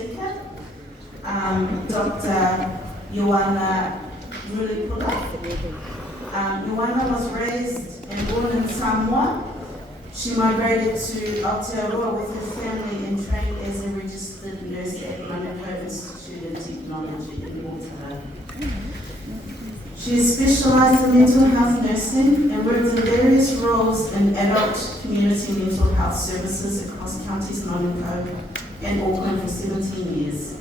speaker, Dr. Ioana Mulipola. Ioana was raised and born in Samoa. She migrated to Aotearoa with her family and trained as a registered nurse at NZNO Institute of Technology in Mulipola. She is specialised in mental health nursing and worked in various roles in adult community mental health services across counties Manukau and Auckland for 17 years.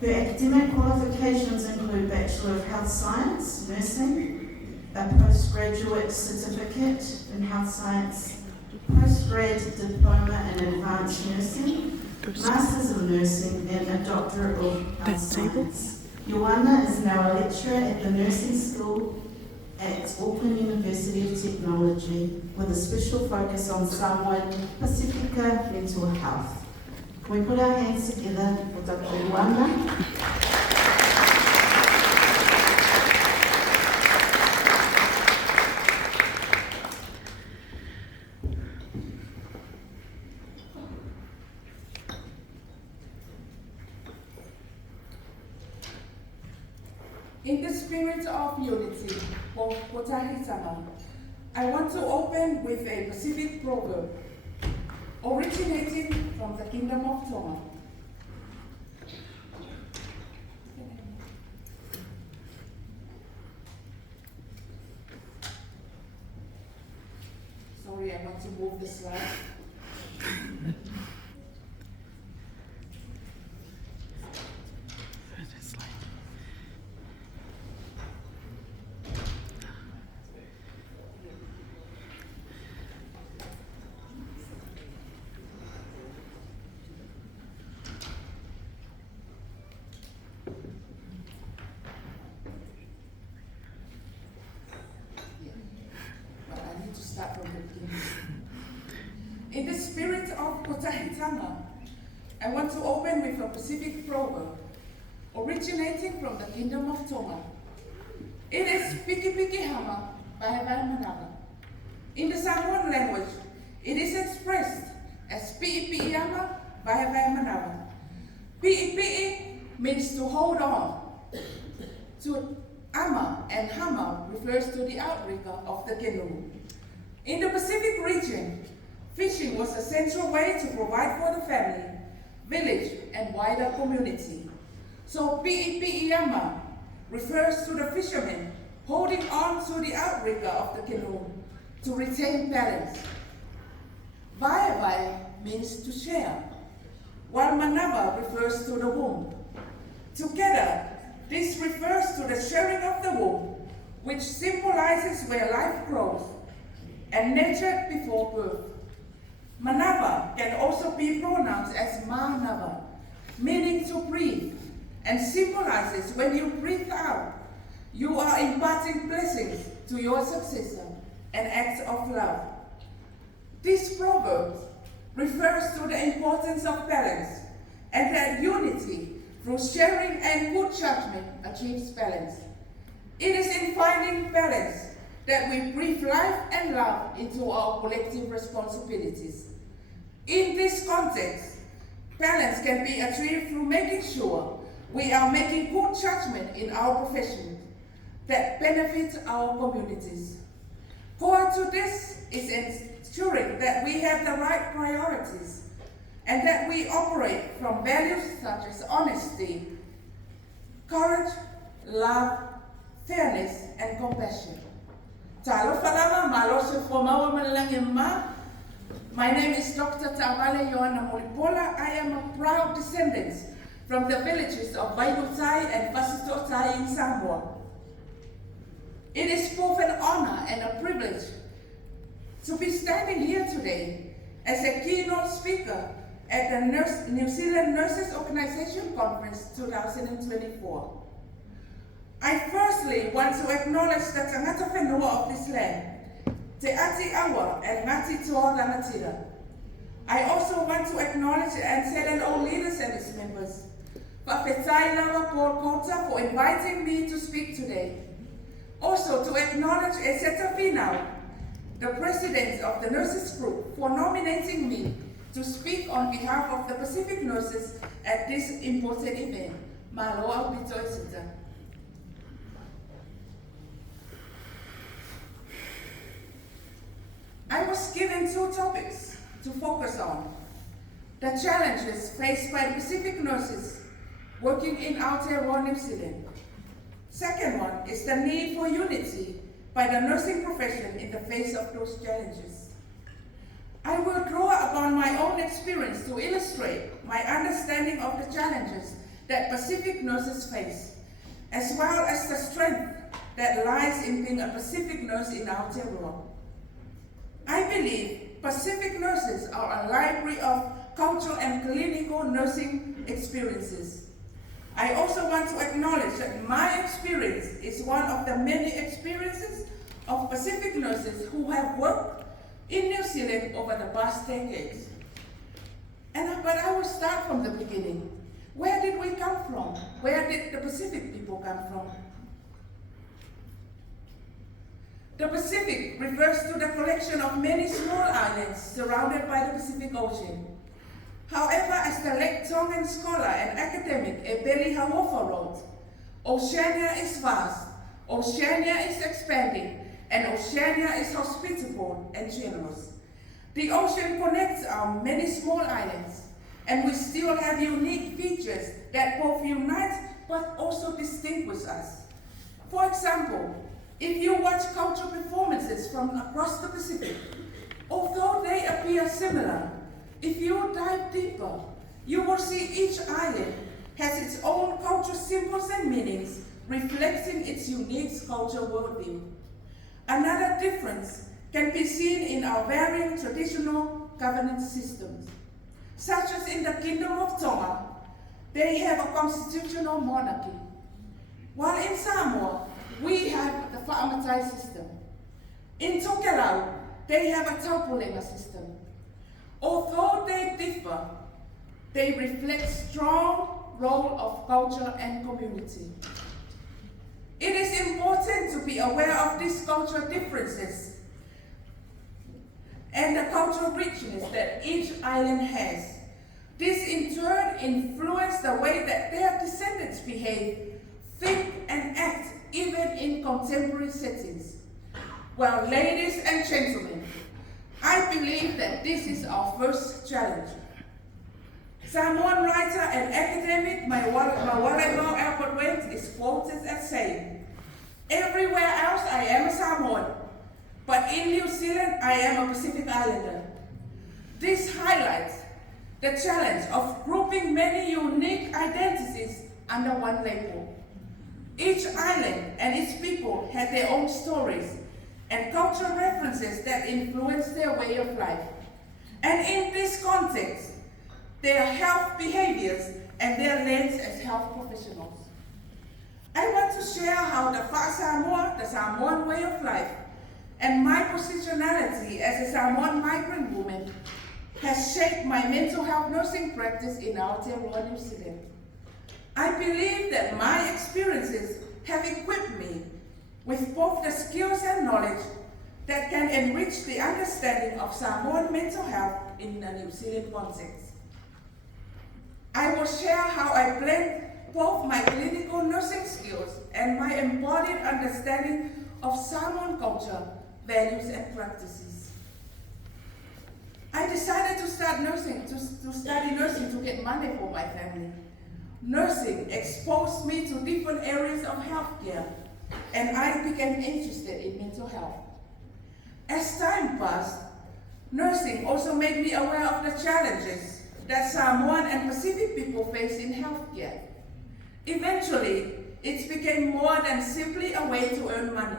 Her academic qualifications include Bachelor of Health Science, Nursing, a postgraduate certificate in Health Science, postgrad diploma in Advanced Nursing, Masters of Nursing, and a Doctorate of Health Science. Ioana is now a lecturer at the Nursing School at Auckland University of Technology with a special focus on Samoan Pacifica mental health. Can we put our hands together for Dr. Ioana? In the spirit of unity for Potahitanga, I want to open with a Pacific proverb originating from the Kingdom of Tonga. Sorry, I want to move the slide. In the spirit of Potahitanga, I want to open with a Pacific proverb originating from the Kingdom of Tonga. It is Piki Piki Hama by Managa. In the Samoan language, it is expressed as Pi'i Pi'i Hama by Managa. Pi'i Pi'i means to hold on. To Ama and Hama refers to the outrigger of the canoe. In the Pacific region, fishing was a central way to provide for the family, village, and wider community. So Pi'i Pi'i Ama refers to the fishermen holding on to the outrigger of the canoe to retain balance. Vai means to share, while Manava refers to the womb. Together, this refers to the sharing of the womb, which symbolizes where life grows and nurtured before birth. Manava can also be pronounced as Manava, meaning to breathe, and symbolizes when you breathe out, you are imparting blessings to your successor, an act of love. This proverb refers to the importance of balance and that unity through sharing and good judgment achieves balance. It is in finding balance that we breathe life and love into our collective responsibilities. In this context, balance can be achieved through making sure we are making good judgment in our profession that benefits our communities. Core to this is ensuring that we have the right priorities and that we operate from values such as honesty, courage, love, fairness, and compassion. My name is Dr. Ioana Mulipola. I am a proud descendant from the villages of Vailu'utai and Fasito'otai in Samoa. It is both an honor and a privilege to be standing here today as a keynote speaker at the New Zealand Nurses Organization Conference 2024. I firstly want to acknowledge the tangata whenua of this land, Te Ati Awa and Ngati Toa Rangatira. I also want to acknowledge the NZNO leaders and its members, Whawhetai Lava Paul Kota for inviting me to speak today. Also to acknowledge Eseta Finau, the president of the nurses group, for nominating me to speak on behalf of the Pacific nurses at this important event. Malo Vailu'utai. I was given two topics to focus on: the challenges faced by Pacific nurses working in Aotearoa, New Zealand. Second one is the need for unity by the nursing profession in the face of those challenges. I will draw upon my own experience to illustrate my understanding of the challenges that Pacific nurses face, as well as the strength that lies in being a Pacific nurse in Aotearoa. I believe Pacific nurses are a library of cultural and clinical nursing experiences. I also want to acknowledge that my experience is one of the many experiences of Pacific nurses who have worked in New Zealand over the past decades. But I will start from the beginning. Where did we come from? Where did the Pacific people come from? The Pacific refers to the collection of many small islands surrounded by the Pacific Ocean. However, as the Lake Tongan scholar and academic Ebeli Hawofa wrote, Oceania is vast, Oceania is expanding, and Oceania is hospitable and generous. The ocean connects our many small islands, and we still have unique features that both unite but also distinguish us. For example, if you watch cultural performances from across the Pacific, although they appear similar, if you dive deeper, you will see each island has its own cultural symbols and meanings, reflecting its unique cultural worldview. Another difference can be seen in our varying traditional governance systems. Such as in the Kingdom of Tonga, they have a constitutional monarchy, while in Samoa, we have the whāamatai system. In Tokelau, they have a taupulenga system. Although they differ, they reflect strong role of culture and community. It is important to be aware of these cultural differences and the cultural richness that each island has. This in turn influences the way that their descendants behave, think and act even in contemporary settings. Well, ladies and gentlemen, I believe that this is our first challenge. Samoan writer and academic Mawalemo Albert Went is quoted as saying, "Everywhere else I am a Samoan, but in New Zealand I am a Pacific Islander." This highlights the challenge of grouping many unique identities under one label. Each island and its people have their own stories and cultural references that influence their way of life. And in this context, their health behaviors and their lens as health professionals. I want to share how the Samoa, the Samoan way of life, and my positionality as a Samoan migrant woman has shaped my mental health nursing practice in Aotearoa, New Zealand. I believe that my experiences have equipped me with both the skills and knowledge that can enrich the understanding of Samoan mental health in a New Zealand context. I will share how I blend both my clinical nursing skills and my embodied understanding of Samoan culture, values, and practices. I decided to study nursing to get money for my family. Nursing exposed me to different areas of healthcare, and I became interested in mental health. As time passed, nursing also made me aware of the challenges that Samoan and Pacific people face in healthcare. Eventually, it became more than simply a way to earn money.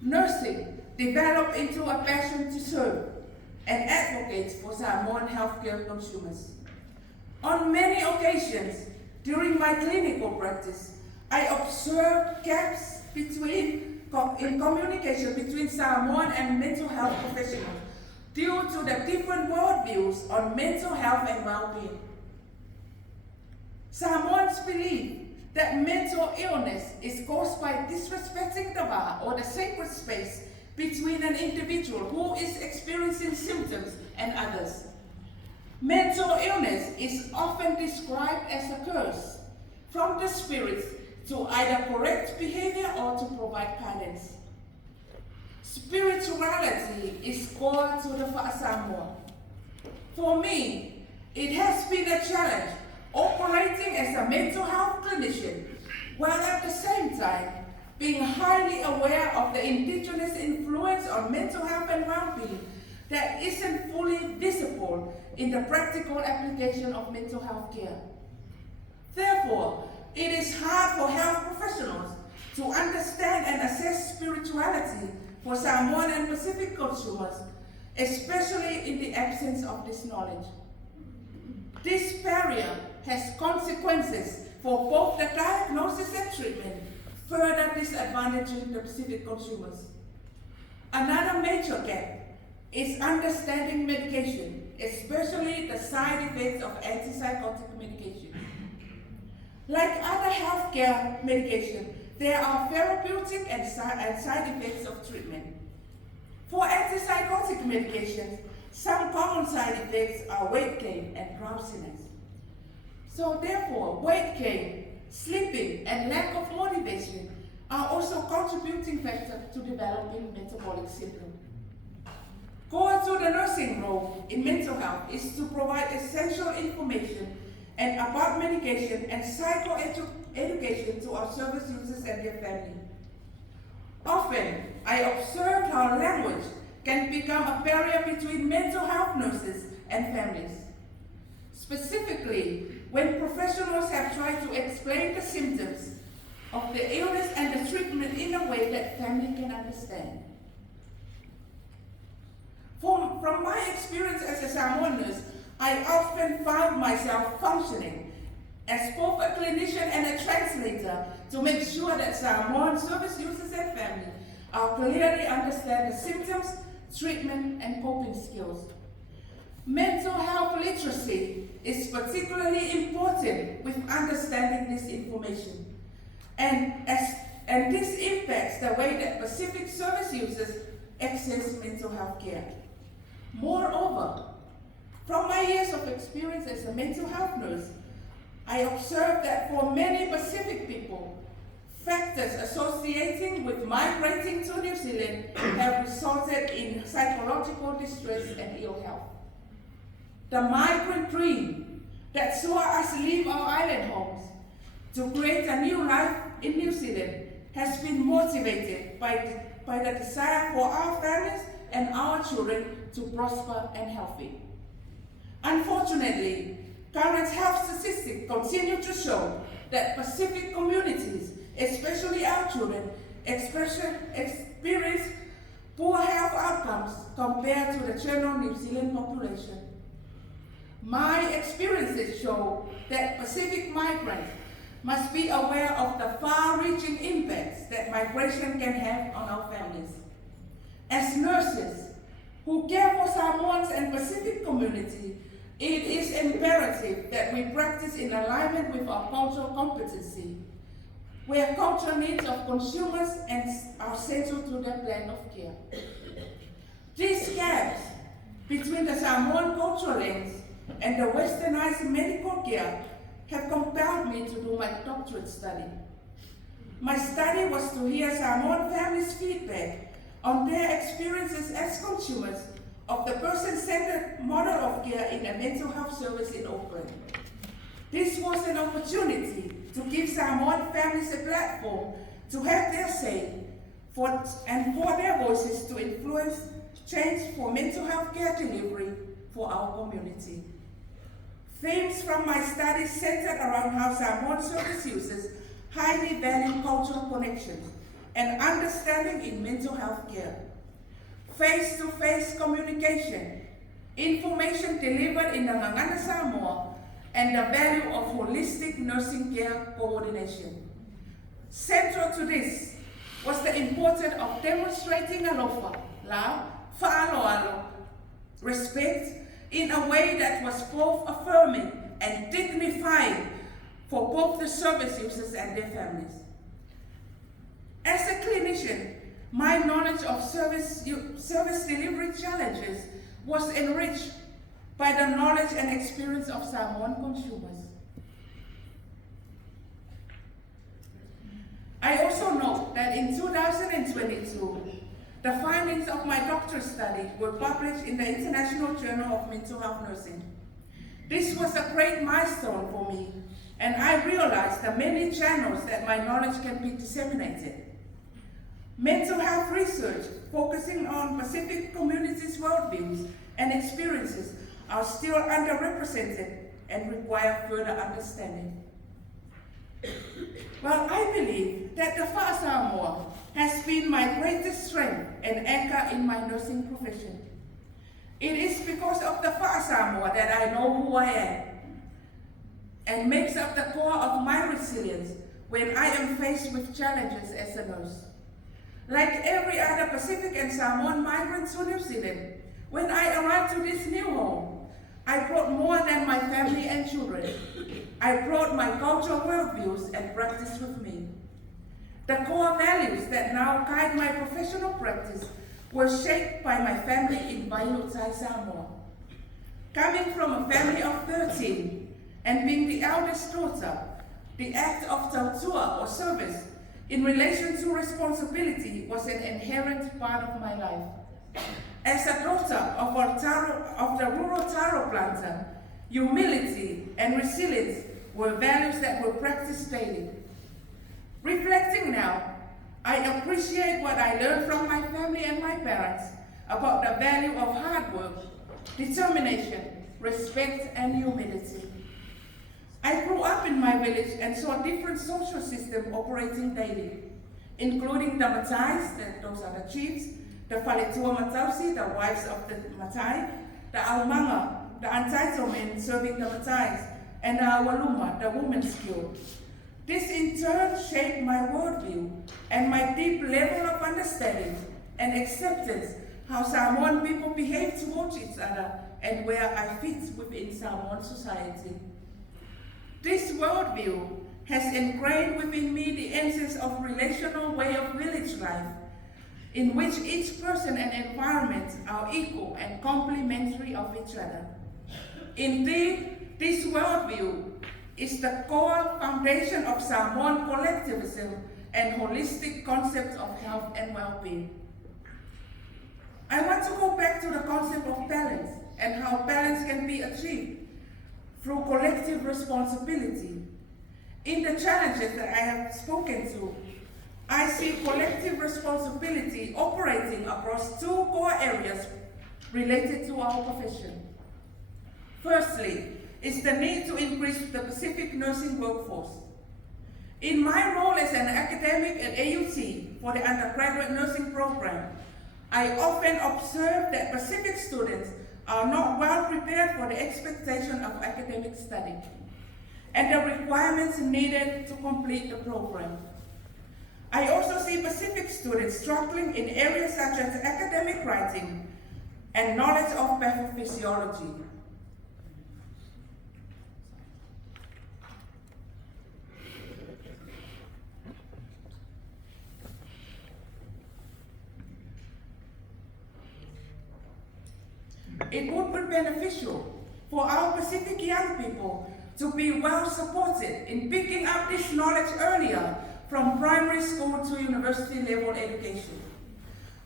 Nursing developed into a passion to serve and advocate for Samoan healthcare consumers. On many occasions, during my clinical practice, I observed gaps in communication between Samoan and mental health professionals due to the different worldviews on mental health and well-being. Samoans believe that mental illness is caused by disrespecting the wa, or the sacred space between an individual who is experiencing symptoms and others. Mental illness is often described as a curse from the spirits to either correct behavior or to provide guidance. Spirituality is core to the Samoan. For me, it has been a challenge operating as a mental health clinician, while at the same time being highly aware of the indigenous influence on mental health and well-being that isn't fully visible in the practical application of mental health care. Therefore, it is hard for health professionals to understand and assess spirituality for Samoan and Pacific consumers, especially in the absence of this knowledge. This barrier has consequences for both the diagnosis and treatment, further disadvantaging the Pacific consumers. Another major gap is understanding medication, especially the side effects of antipsychotic medication. Like other healthcare medication, there are therapeutic and side effects of treatment. For antipsychotic medications, some common side effects are weight gain and drowsiness. So therefore, weight gain, sleeping, and lack of motivation are also contributing factors to developing metabolic syndrome. Core to the nursing role in mental health is to provide essential information and about medication and psychoeducation to our service users and their family. Often, I observe how language can become a barrier between mental health nurses and families. Specifically, when professionals have tried to explain the symptoms of the illness and the treatment in a way that family can understand. From my experience as a Samoan nurse, I often found myself functioning as both a clinician and a translator to make sure that Samoan service users and family clearly understand the symptoms, treatment, and coping skills. Mental health literacy is particularly important with understanding this information. And this impacts the way that Pacific service users access mental health care. Moreover, from my years of experience as a mental health nurse, I observed that for many Pacific people, factors associating with migrating to New Zealand have resulted in psychological distress and ill health. The migrant dream that saw us leave our island homes to create a new life in New Zealand has been motivated by the desire for our families and our children to prosper and healthy. Unfortunately, current health statistics continue to show that Pacific communities, especially our children, experience poor health outcomes compared to the general New Zealand population. My experiences show that Pacific migrants must be aware of the far-reaching impacts that migration can have on our families. As nurses who care for Samoans and Pacific community, it is imperative that we practice in alignment with our cultural competency, where cultural needs of consumers are central to their plan of care. These gaps between the Samoan cultural lens and the westernized medical care have compelled me to do my doctorate study. My study was to hear Samoan families' feedback on their experiences as consumers of the person-centered model of care in a mental health service in Auckland. This was an opportunity to give Samoan families a platform to have their say and for their voices to influence change for mental health care delivery for our community. Themes from my study centered around how Samoan service users highly value cultural connections and understanding in mental health care. Face-to-face communication, information delivered in the Ngangana Samoa, and the value of holistic nursing care coordination. Central to this was the importance of demonstrating alofa, love, fa'aloalo, respect, in a way that was both affirming and dignifying for both the service users and their families. As a clinician, my knowledge of service delivery challenges was enriched by the knowledge and experience of Samoan consumers. I also note that in 2022, the findings of my doctoral study were published in the International Journal of Mental Health Nursing. This was a great milestone for me, and I realized the many channels that my knowledge can be disseminated. Mental health research focusing on Pacific communities' worldviews and experiences are still underrepresented and require further understanding. Well, I believe that the Fa'a Samoa has been my greatest strength and anchor in my nursing profession. It is because of the Fa'a Samoa that I know who I am and makes up the core of my resilience when I am faced with challenges as a nurse. Like every other Pacific and Samoan migrant to New Zealand, when I arrived to this new home, I brought more than my family and children. I brought my cultural worldviews and practice with me. The core values that now guide my professional practice were shaped by my family in Vailu'utai, Samoa. Coming from a family of 13 and being the eldest daughter, the act of tautua or service in relation to responsibility was an inherent part of my life. As a daughter of the rural taro planter, humility and resilience were values that were practiced daily. Reflecting now, I appreciate what I learned from my family and my parents about the value of hard work, determination, respect, and humility. I grew up in my village and saw different social systems operating daily, including the Matais, those are the chiefs, the Faletua Matausi, the wives of the Matai, the Aumanga, the Antaito men serving the Matais, and the Waluma, the women's guild. This in turn shaped my worldview and my deep level of understanding and acceptance how Samoan people behave towards each other and where I fit within Samoan society. This worldview has ingrained within me the essence of relational way of village life, in which each person and environment are equal and complementary of each other. Indeed, this worldview is the core foundation of Samoan collectivism and holistic concepts of health and well-being. I want to go back to the concept of balance and how balance can be achieved through collective responsibility. In the challenges that I have spoken to, I see collective responsibility operating across two core areas related to our profession. Firstly, is the need to increase the Pacific nursing workforce. In my role as an academic at AUT for the undergraduate nursing program, I often observe that Pacific students are not well prepared for the expectation of academic study and the requirements needed to complete the program. I also see Pacific students struggling in areas such as academic writing and knowledge of pathophysiology. It would be beneficial for our Pacific young people to be well supported in picking up this knowledge earlier from primary school to university level education.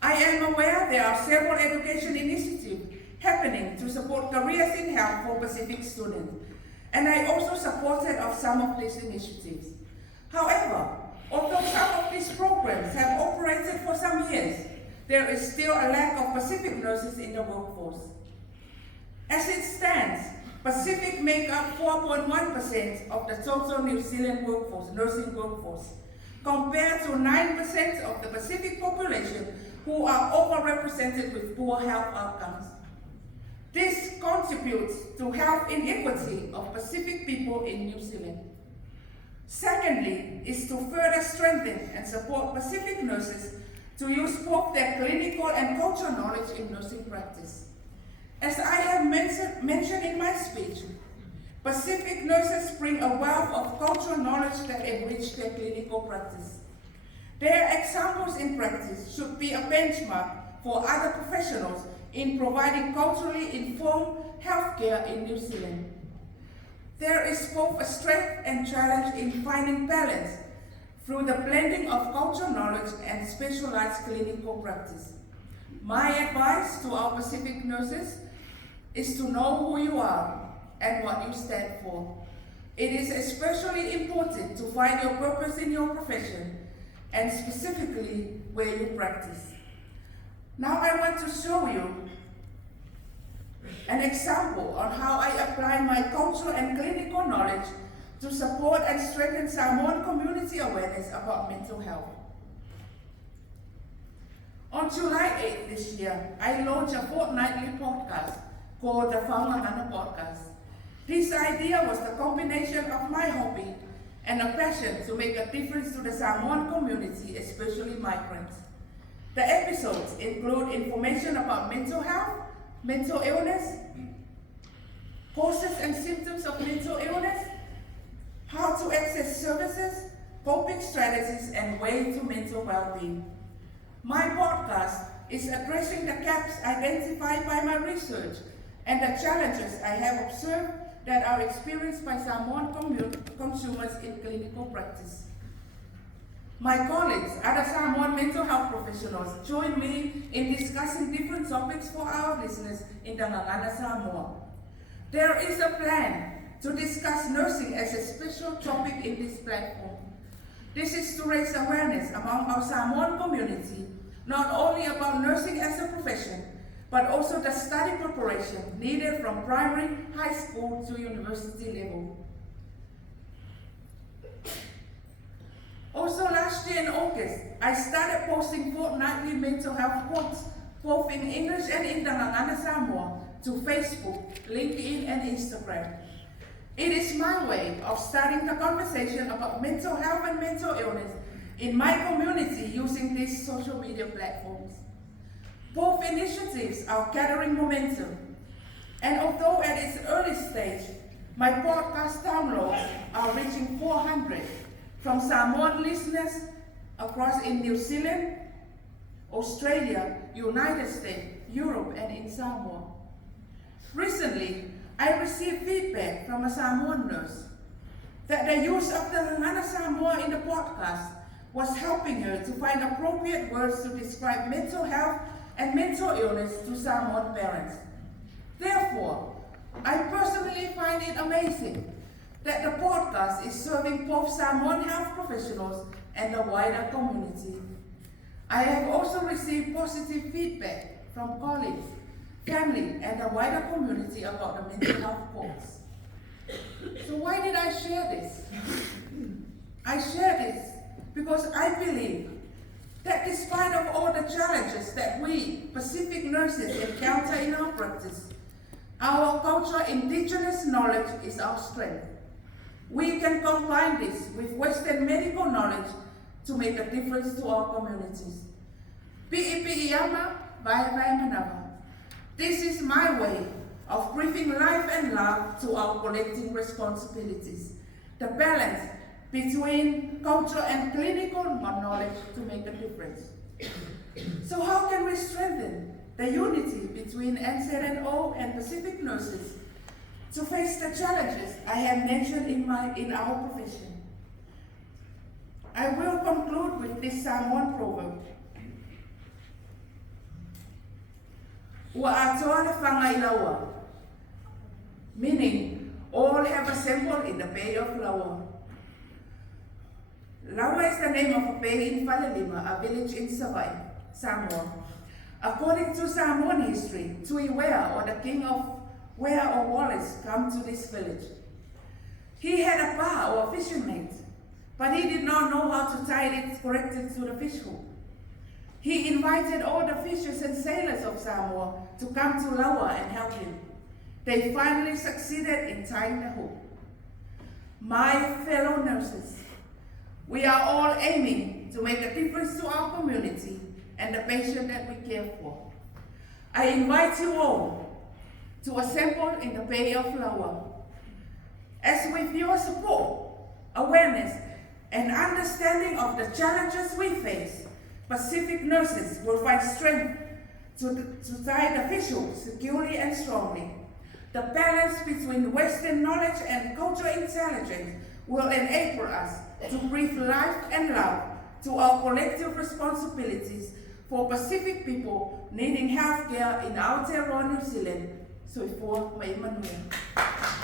I am aware there are several education initiatives happening to support careers in health for Pacific students, and I also supported of some of these initiatives. However, although some of these programs have operated for some years, there is still a lack of Pacific nurses in the workforce. As it stands, Pacific make up 4.1% of the total New Zealand workforce, nursing workforce, compared to 9% of the Pacific population who are overrepresented with poor health outcomes. This contributes to health inequity of Pacific people in New Zealand. Secondly, is to further strengthen and support Pacific nurses to use both their clinical and cultural knowledge in nursing practice. As I have mentioned in my speech, Pacific nurses bring a wealth of cultural knowledge that enrich their clinical practice. Their examples in practice should be a benchmark for other professionals in providing culturally informed healthcare in New Zealand. There is both a strength and challenge in finding balance through the blending of cultural knowledge and specialized clinical practice. My advice to our Pacific nurses is to know who you are and what you stand for. It is especially important to find your purpose in your profession and specifically where you practice. Now I want to show you an example on how I apply my cultural and clinical knowledge to support and strengthen Samoan community awareness about mental health. On July 8th this year, I launched a fortnightly podcast called the Whangangana Podcast. This idea was the combination of my hobby and a passion to make a difference to the Samoan community, especially migrants. The episodes include information about mental health, mental illness, causes and symptoms of mental illness, how to access services, coping strategies, and ways to mental well-being. My podcast is addressing the gaps identified by my research and the challenges I have observed that are experienced by Samoan consumers in clinical practice. My colleagues, other Samoan mental health professionals, join me in discussing different topics for our listeners in the Ngangana Samoa. There is a plan to discuss nursing as a special topic in this platform. This is to raise awareness among our Samoan community, not only about nursing as a profession, but also the study preparation needed from primary, high school to university level. Also last year in August, I started posting fortnightly mental health quotes, both in English and in the Ngangana Samoa, to Facebook, LinkedIn, and Instagram. It is my way of starting the conversation about mental health and mental illness in my community using these social media platforms. Both initiatives are gathering momentum, and although at its early stage, my podcast downloads are reaching 400 from Samoan listeners across in New Zealand, Australia, United States, Europe, and in Samoa. Recently, I received feedback from a Samoan nurse that the use of the Ngangana Samoa in the podcast was helping her to find appropriate words to describe mental health and mental illness to Samoan parents. Therefore, I personally find it amazing that the podcast is serving both Samoan health professionals and the wider community. I have also received positive feedback from colleagues, family, and the wider community about the mental health course. So why did I share this? I share this because I believe that despite of all the challenges that we Pacific nurses encounter in our practice, our cultural indigenous knowledge is our strength. We can combine this with Western medical knowledge to make a difference to our communities. Pi'ipi'iyama, vai manava. This is my way of breathing life and love to our collective responsibilities. The balance between cultural and clinical knowledge to make a difference. So how can we strengthen the unity between NZNO and Pacific nurses to face the challenges I have mentioned in our profession? I will conclude with this Samoan proverb. Ua atoa le whangailaua, meaning all have assembled in the Bay of Laua. Laua is the name of a bay in Wellington, a village in Samoa. According to Samoan history, Tui Wea, or the king of Wea or Wallace, come to this village. He had a pa or a fishing mate, but he did not know how to tie it correctly to the fish hook. He invited all the fishers and sailors of Samoa to come to Laua and help him. They finally succeeded in tying the hook. My fellow nurses, we are all aiming to make a difference to our community and the patient that we care for. I invite you all to assemble in the Bay of Laua. As with your support, awareness, and understanding of the challenges we face, Pacific nurses will find strength to tie the fish hook securely and strongly. The The balance between Western knowledge and cultural intelligence will enable us to breathe life and love to our collective responsibilities for Pacific people needing healthcare in Aotearoa, New Zealand. So for Emmanuel.